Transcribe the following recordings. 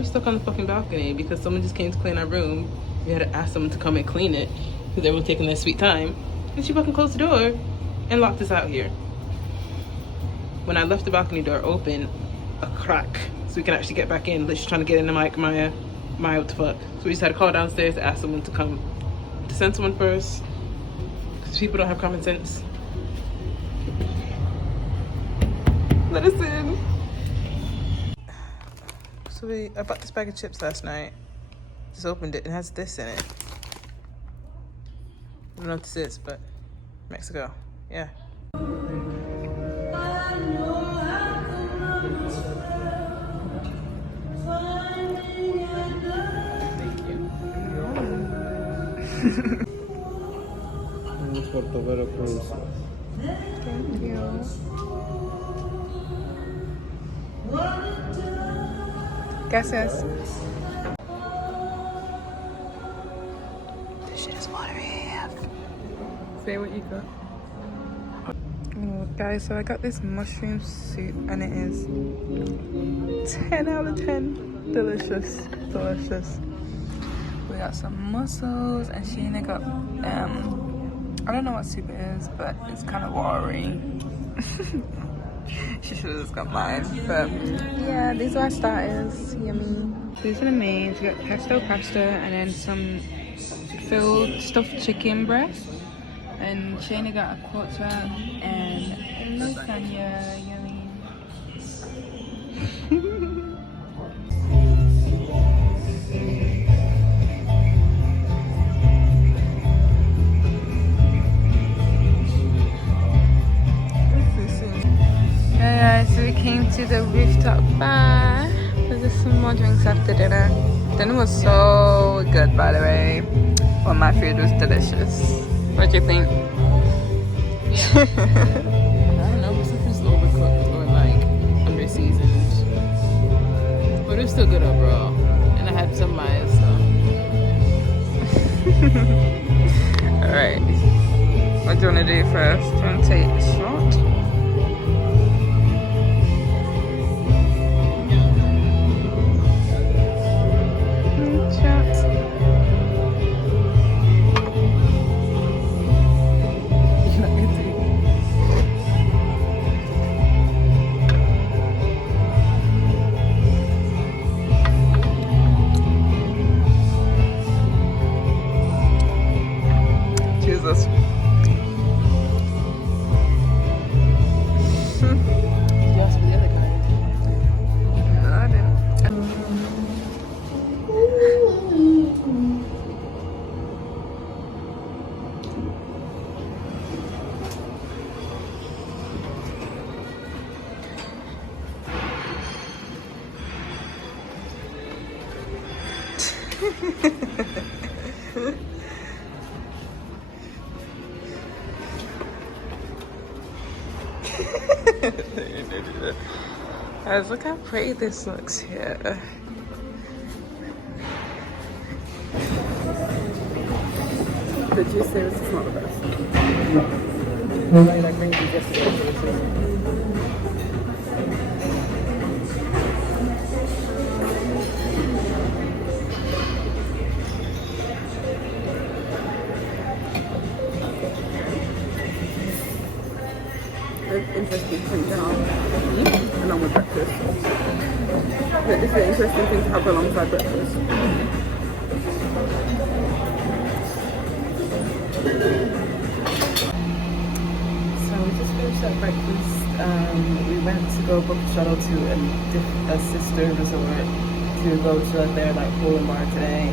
we stuck on the fucking balcony because someone just came to clean our room. We had to ask someone to come and clean it because everyone's taking their sweet time. And she fucking closed the door and locked us out here. When I left the balcony door open, a crack, so we can actually get back in. She's trying to get in the mic, Maya, what the fuck? So we just had to call downstairs to ask someone to come, to send someone first, because people don't have common sense. Let us in. So I bought this bag of chips last night. Just opened it. It has this in it. I don't know what this is, but Mexico. Yeah. Puerto Veracruz. Thank you. Gracias. This shit is watery AF. Say what you got. Oh, guys, so I got this mushroom soup and it is 10 out of 10. Delicious. Delicious. We got some mussels and Sheena got I don't know what soup it is, but it's kind of watery. She should have just got mine. But yeah, these are our starters. Yummy. These are the mains. We got pesto pasta and then some filled stuffed chicken breast. And Shayna got a quattro and lasagna. Yummy. So we came to the rooftop bar. There's just some more drinks after dinner. Dinner was so good, by the way. Well, my food was delicious. What do you think? Yeah. I don't know, but something's overcooked or like under seasoned. But it was still good overall. And I had some Maya, so. Alright. What do you want to do first? Do you want to take a shot? Jesus. Yes, for the other kind. No, I didn't. Guys, look how pretty this looks here. The juice there is not the best. I like green juice yesterday, it's delicious. Interesting thing to have along with breakfast. But this is an interesting thing to have alongside breakfast. So we just finished our breakfast. We went to go book a shuttle to a sister resort to go to their like pool and bar today,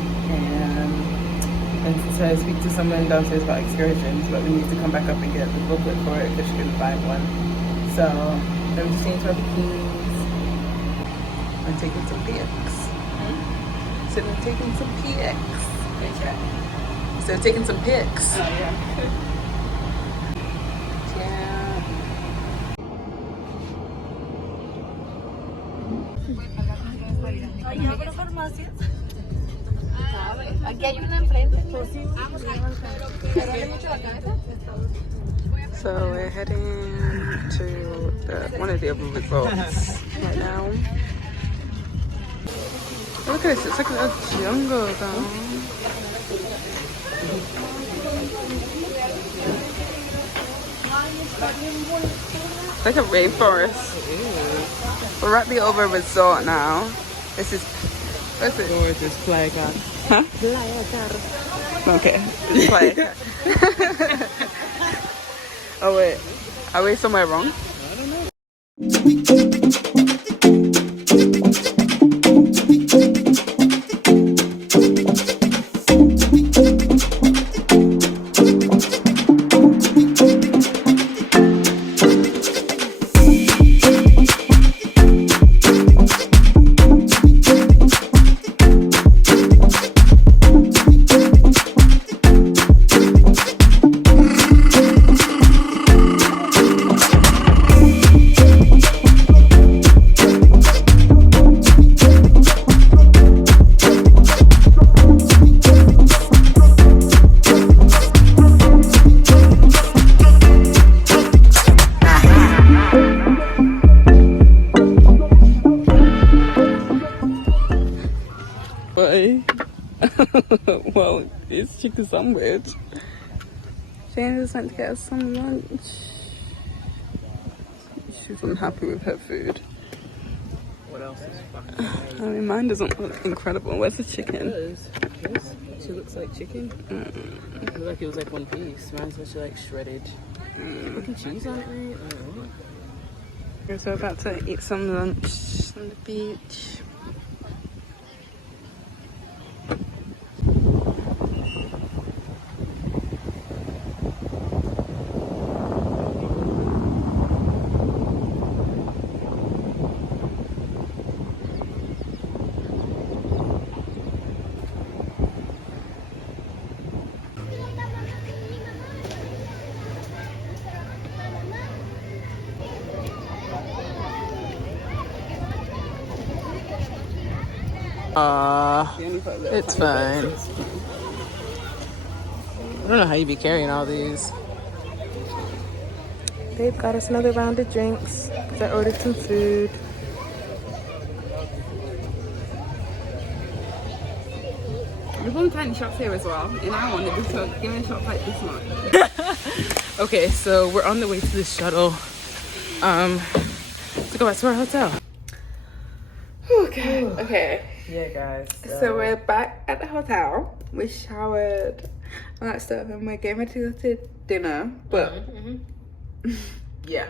and to speak to someone downstairs about excursions, but we need to come back up and get the booklet for it because she couldn't find one. So I'm just changing our bikinis. I'm taking some pics. So I'm taking some pics. So I'm taking some pics. Oh yeah. Aquí hay una enfrente. So we're heading to one of the other resorts right now. look at this. It's like a jungle though. It's like a rainforest. We're at the over resort now. This is what's it? Gorgeous playa. Huh? Okay. It's playa. Oh wait. Are we somewhere wrong? Well, it's chicken sandwich. Jane just went to get us some lunch. She's unhappy with her food. What else is fucking I mean, mine doesn't look incredible. Where's the chicken? Yes. She looks like chicken. It looked like it was like one piece. Mine's actually like shredded. Putting cheese on it, right? I don't know. So we're about to eat some lunch on the beach. It's fine. I don't know how you be carrying all these. Babe got us another round of drinks because I ordered some food. We've done tiny shops here as well. In our one, we took give me a shop like this one. Okay, so we're on the way to the shuttle to go back to our hotel. Okay. Yeah, guys. So we're back at the hotel. We showered all that stuff and we're getting ready to go to dinner. But yeah,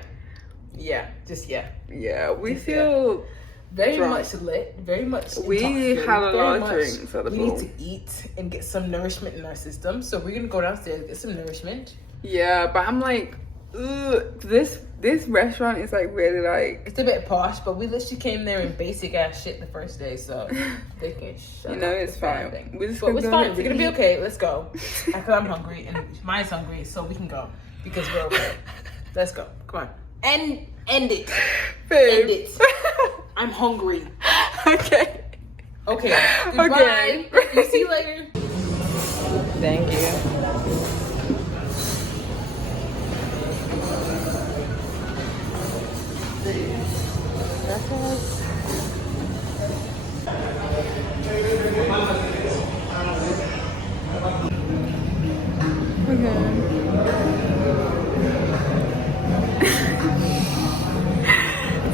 we feel very drunk. much lit, very much. We intoxicated, had a very lot of much drinks at the We need pool. to eat and get some nourishment in our system. So we're gonna go downstairs get some nourishment. Yeah, but I'm like, ugh, this restaurant is like really like, It's a bit posh, but we literally came there in basic ass shit the first day, so they can shut you know, up it's this fine. thing. We're just But it's go fine. to We're gonna be eat. okay. Let's go. Because I'm hungry and mine's hungry, so we can go because we're okay. Let's go. Come on. End it. Babe. End it. I'm hungry. Okay. Okay. Goodbye. Okay. See you later. Thank you.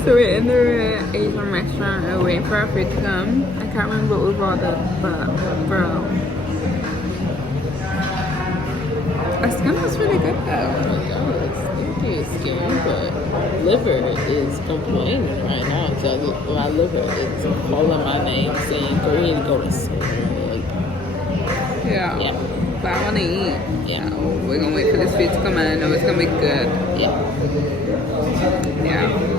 So we're in the Asian restaurant and we're waiting for our food to come. I can't remember what we've ordered, but bro. Our skin looks really good though. It's scary, but liver is complaining right now because my liver is calling my name saying, "Go ahead and go to sleep." Like, Yeah. But I want to eat. Yeah. So we're gonna wait for this food to come in. I know it's gonna be good. yeah. Yeah.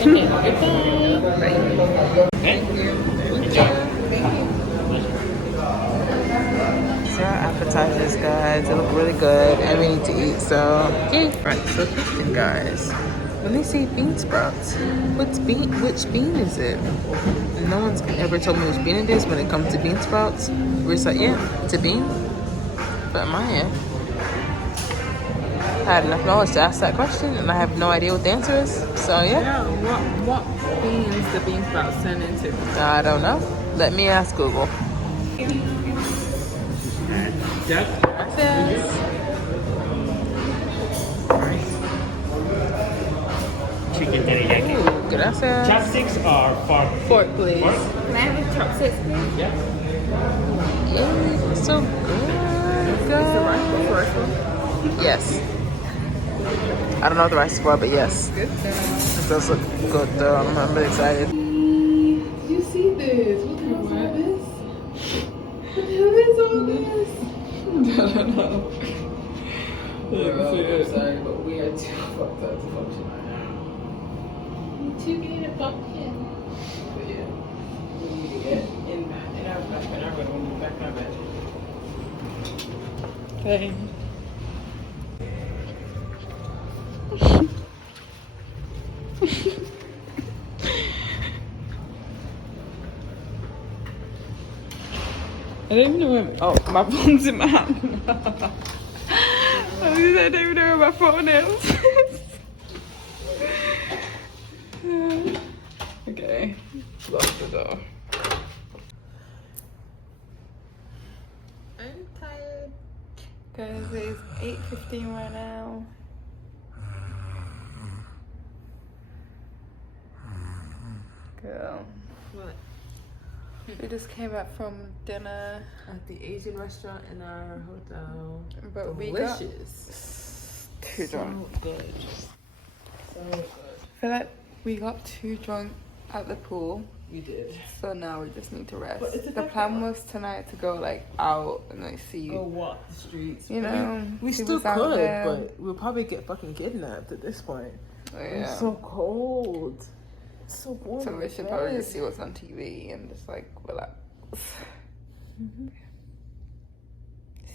Okay, goodbye. Bye. Thank you. So our appetizers, guys, they look really good, and we need to eat. So yeah. Right. So question, guys. When they say bean sprouts, which bean is it? No one's ever told me which bean it is when it comes to bean sprouts. We're just like, yeah, it's a bean. But in my head, I had enough knowledge to ask that question, and I have no idea what the answer is. So yeah. Yeah, what beans the bean sprouts turn into? I don't know. Let me ask Google. Jack? Gracias. Chicken teriyaki. Ooh, gracias. Chopsticks are fork. Fork, please. Fork? Can I have a chopsticks, please? Yeah. Yeah, it's so good. Yes. I don't know what the rice is for, but yes. It does look good though. I'm really excited. Did you see this? What the hell is this? What the hell is all this? I don't know. I'm sorry, but we are too fucked up to function right now. Too good to function. But yeah, we need to get in our room, back in our bed. Okay. I don't even know where. Oh, my phone's in my hand. I don't even know where my phone is. Okay, lock the door. I'm tired because it's 8:15 right now. Girl, what? We just came back from dinner At the Asian restaurant in our hotel. but Delicious. we got too drunk. So good. So good. I feel like we got too drunk at the pool, We did. so now we just need to rest. But it's a The plan was tonight to go like out and like see, Go walk the streets. you know, We see still what's out could, there. but we'll probably get fucking kidnapped at this point. Oh, It's yeah. so cold. It's so warm. So we should probably just see what's on TV and just like relax.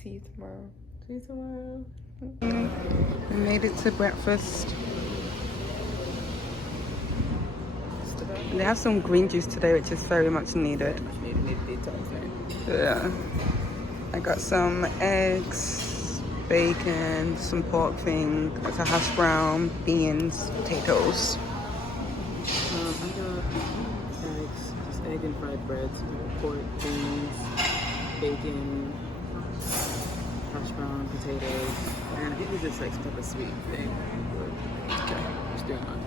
See you tomorrow. See you tomorrow. We made it to breakfast. They have some green juice today, which is very much needed. Yeah. I got some eggs, bacon, some pork thing, there's a hash brown, beans, potatoes. I got eggs, just egg and fried bread, pork, beans, bacon, hash brown, potatoes, and I think it's just like some type of sweet thing. Okay, just doing that.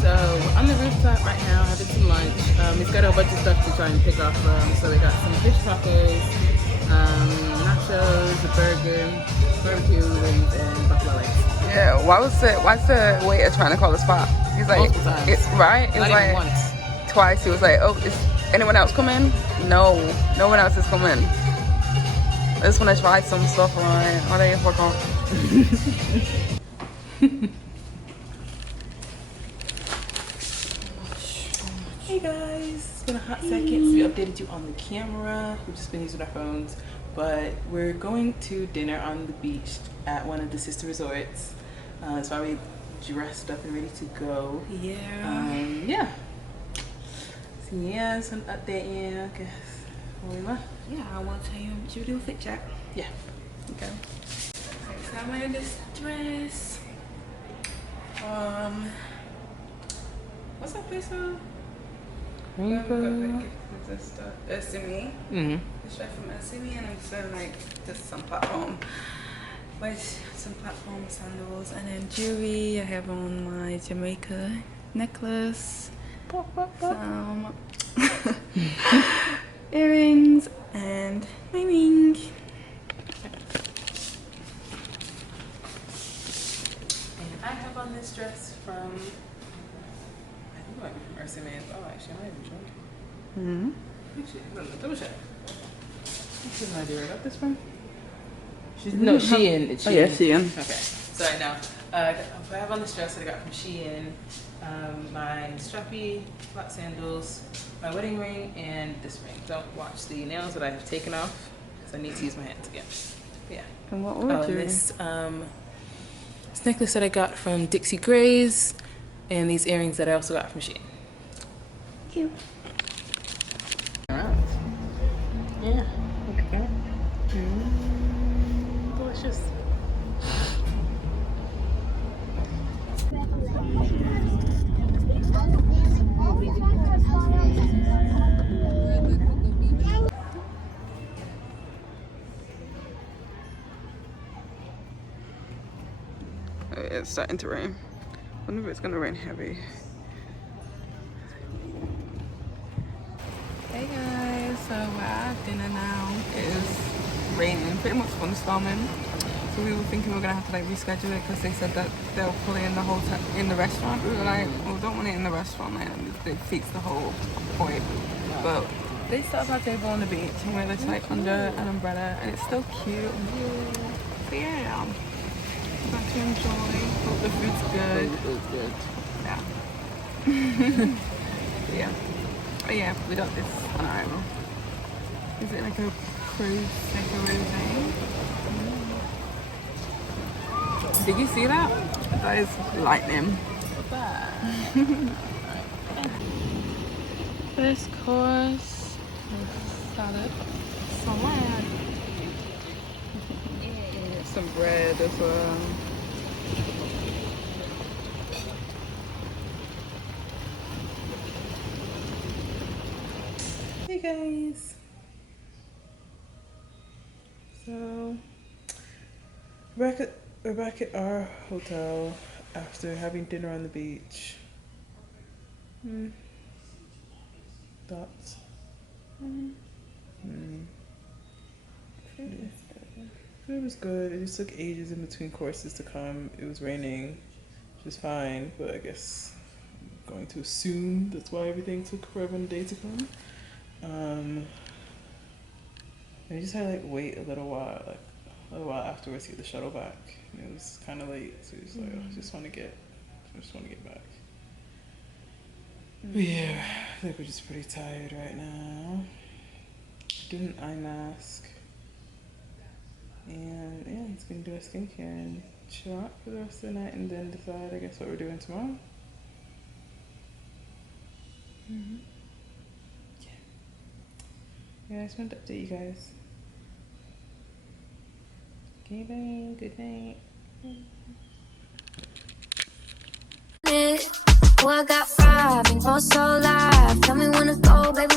So we're on the rooftop right now having some lunch. We've got a bunch of stuff to try and pick off from. So we got some fish tacos, nachos, a burger, barbecue wings, and buffalo legs. Yeah, why's the waiter trying to call the spot? He's like, Multiple times. right? It was Not even like once. twice. He was like, oh, is anyone else coming? No, no one else is coming. I just want to try some stuff, right? What are you fucking? Hey guys, it's been a hot second since we updated you on the camera. We've just been using our phones, but we're going to dinner on the beach at one of the sister resorts. So are we dressed up and ready to go? Yeah. Yeah. So yeah, some update, yeah, I guess. Yeah, I want to tell you, should we do a fit check? Yeah. Okay. So I'm wearing this dress. What's that place called? Simi. Mm-hmm. It's right from Simi, and I'm just wearing like just some platform. Some platform sandals, and then jewelry. I have on my Jamaica necklace. Some earrings and my ring. And I have on this dress from, I think it might be from Mercy Man's. Oh, actually, I might be drunk. Mm-hmm. Actually, no, double check. What's the idea where I got this from? No, Shein. It's Oh yeah, Shein. Shein. Okay. Sorry, now. I have on this dress that I got from Shein. My strappy black sandals, my wedding ring, and this ring. Don't watch the nails that I have taken off because I need to use my hands again. But yeah. And what would you? This necklace that I got from Dixie Grays, and these earrings that I also got from Shein. Cute. Yeah. Okay. Delicious. It's starting to rain. I wonder if it's gonna rain heavy. Hey guys, so we're at dinner now. It is raining, pretty much thunderstorming. So we were thinking we're gonna have to like reschedule it because they said that they'll put it in the hotel, in the restaurant. We were like, well, we don't want it in the restaurant, man. It defeats the whole point. But they set up our table on the beach and we're just like under an umbrella and it's still cute. So yeah, about to enjoy. Hope the food's good. It's good. Yeah. Yeah. Oh yeah, we got this on our own. Is it like a cruise takeaway thing? Did you see that? That is lightning. First course is salad. Salad. Some bread as well. Hey guys. So we're back at our hotel after having dinner on the beach. Thoughts? Food was good. It just took ages in between courses to come. It was raining, which is fine, but I guess I'm going to assume that's why everything took forever in the day to come. And we just had to like wait a little while afterwards to get the shuttle back. And it was kind of late, so it's like, I just want to get back. But yeah, I think we're just pretty tired right now. Doing an eye mask. And yeah, it's gonna do our skincare and chill out for the rest of the night and then decide, I guess, what we're doing tomorrow. Yeah, I just wanted to update you guys. Okay, bye. Good night. Oh, I got five, and also live. Tell me when to go, baby.